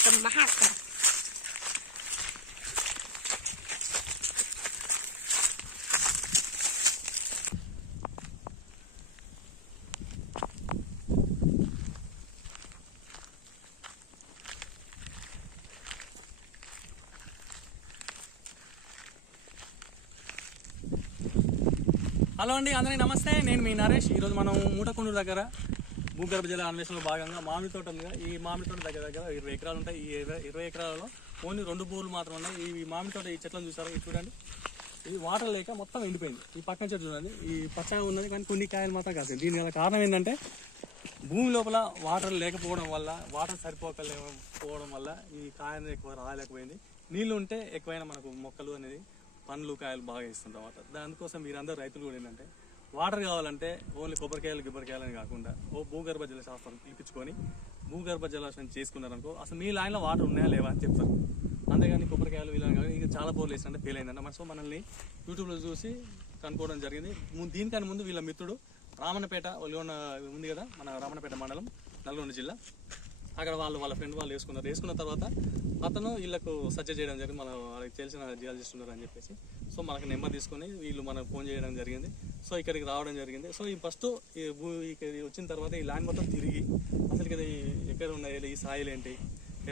mahakam. Hello అండి, అందరికీ నమస్తే. నేను మీ నరేష్. ఈరోజు మనం మూటకొండూరు దగ్గర భూగర్భ జల అన్వేషణలో భాగంగా మామిడి తోట ఉంది. ఈ మామిడి తోట దగ్గర 20 ఎకరాలు ఉంటాయి. ఈ 20 ఎకరాలలో ఓన్లీ 2 బోర్లు మాత్రం ఉన్నాయి. ఈ మామిడి తోట ఈ చెట్లను చూసారు, ఇది చూడండి. ఇది వాటర్ లేక మొత్తం ఎండిపోయింది. ఈ పక్కన చెట్టు చూడండి, ఈ పచ్చగా ఉన్నది కానీ కొన్ని కాయలు మాత్రం కాదు. దీని గల కారణం ఏంటంటే భూమి లోపల వాటర్ లేకపోవడం వల్ల, వాటర్ సరిపోకపోవడం వల్ల ఈ కాయను ఎక్కువ రాలేకపోయింది. నీళ్లు ఉంటే ఎక్కువైనా మనకు మొక్కలు అనేది పండ్లు కాయలు బాగా ఇస్తుంటాం అన్నమాట. దానికోసం మీరందరూ రైతులు కూడా ఏంటంటే వాటర్ కావాలంటే ఓన్లీ కొబ్బరికాయలు అని కాకుండా భూగర్భ జల శాస్త్రం పిలిపించుకొని భూగర్భ జలాశయం చేసుకున్నారనుకో అసలు మీ లైన్లో వాటర్ ఉన్నాయా లేవా అని చెప్తారు. అంతేగాని కొబ్బరికాయలు ఇలా కానీ ఇంకా చాలా బోర్లు వేసినట్టే ఫెయిల్ అయిందంట. సో మనల్ని యూట్యూబ్లో చూసి కనుక్కోవడం జరిగింది. దీనికన్నా ముందు వీళ్ళ మిత్రుడు రామన్నపేట ఉంది కదా, మన రామన్నపేట మండలం, నల్గొండ జిల్లా. అక్కడ వాళ్ళ ఫ్రెండ్ వాళ్ళు వేసుకున్న తర్వాత అతను వీళ్ళకు సజెస్ట్ చేయడం జరిగింది. మన వాళ్ళకి తెలిసిన జియాలజిస్ట్ ఉన్నారు అని చెప్పేసి. సో మనకు నెంబర్ తీసుకొని వీళ్ళు మనకు ఫోన్ చేయడం జరిగింది. సో ఇక్కడికి రావడం జరిగింది. సో ఈ ఫస్ట్ ఇక్కడికి వచ్చిన తర్వాత ఈ ల్యాండ్ మొత్తం తిరిగి అసలు ఇక్కడ ఎక్కడ ఉన్నాయి, ఈ సాయిల్ ఏంటి,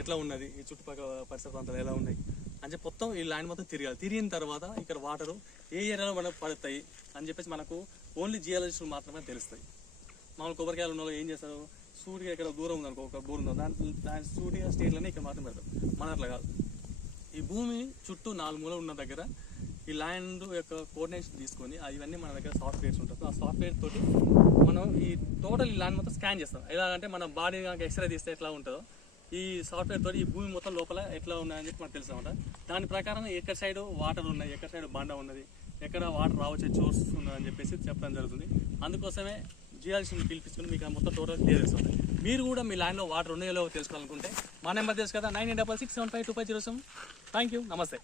ఎట్లా ఉన్నది, ఈ చుట్టుపక్కల పరిసర ప్రాంతాలు ఎలా ఉన్నాయి అని చెప్పి మొత్తం ఈ ల్యాండ్ మొత్తం తిరిగిన తర్వాత ఇక్కడ వాటరు ఏ ఏరియాలో మనకు పడతాయి అని చెప్పేసి మనకు ఓన్లీ జియాలజిస్టులు మాత్రమే తెలుస్తాయి. మామూలు కొబ్బరికాయలు ఉన్న ఏం చేస్తారు, సూటిగా ఇక్కడ దూరం ఉందనుకో, ఒక బోర్ ఉందో దాని సూటిగా స్టేట్లోనే ఇక్కడ మాత్రం పెడతాం. మన అట్లా కాదు. ఈ భూమి చుట్టూ 4 మూలలు ఉన్న దగ్గర ఈ ల్యాండ్ యొక్క కోఆర్డినేషన్ తీసుకొని ఇవన్నీ మన దగ్గర సాఫ్ట్వేర్స్ ఉంటుంది. ఆ సాఫ్ట్వేర్ తోటి మనం ఈ టోటల్ ఈ ల్యాండ్ మొత్తం స్కాన్ చేస్తాం. ఎలాగంటే మన బాడీ కనుక ఎక్స్రే తీస్తే ఎట్లా ఉంటుందో ఈ సాఫ్ట్వేర్ తోటి ఈ భూమి మొత్తం లోపల ఎట్లా ఉన్నాయని చెప్పి మనకు తెలుసు అనమాట. దాని ప్రకారం ఎక్కడ సైడ్ వాటర్ ఉన్నాయి, ఎక్కడ సైడ్ బండ ఉన్నది, ఎక్కడ వాటర్ రావచ్చే సోర్స్ ఉన్నదని చెప్పేసి చెప్పడం జరుగుతుంది. అందుకోసమే జియాలజిస్ట్ని పిలిపించుకుని మీకు మొత్తం టోటల్ క్లియర్ చేస్తుంది. మీరు కూడా మీ ల్యాండ్లో వాటర్ ఉన్నాయో తెలుసుకోవాలనుకుంటే మా నెంబర్ తెలుసు కదా, 9866752507. థ్యాంక్ యూ, నమస్తే.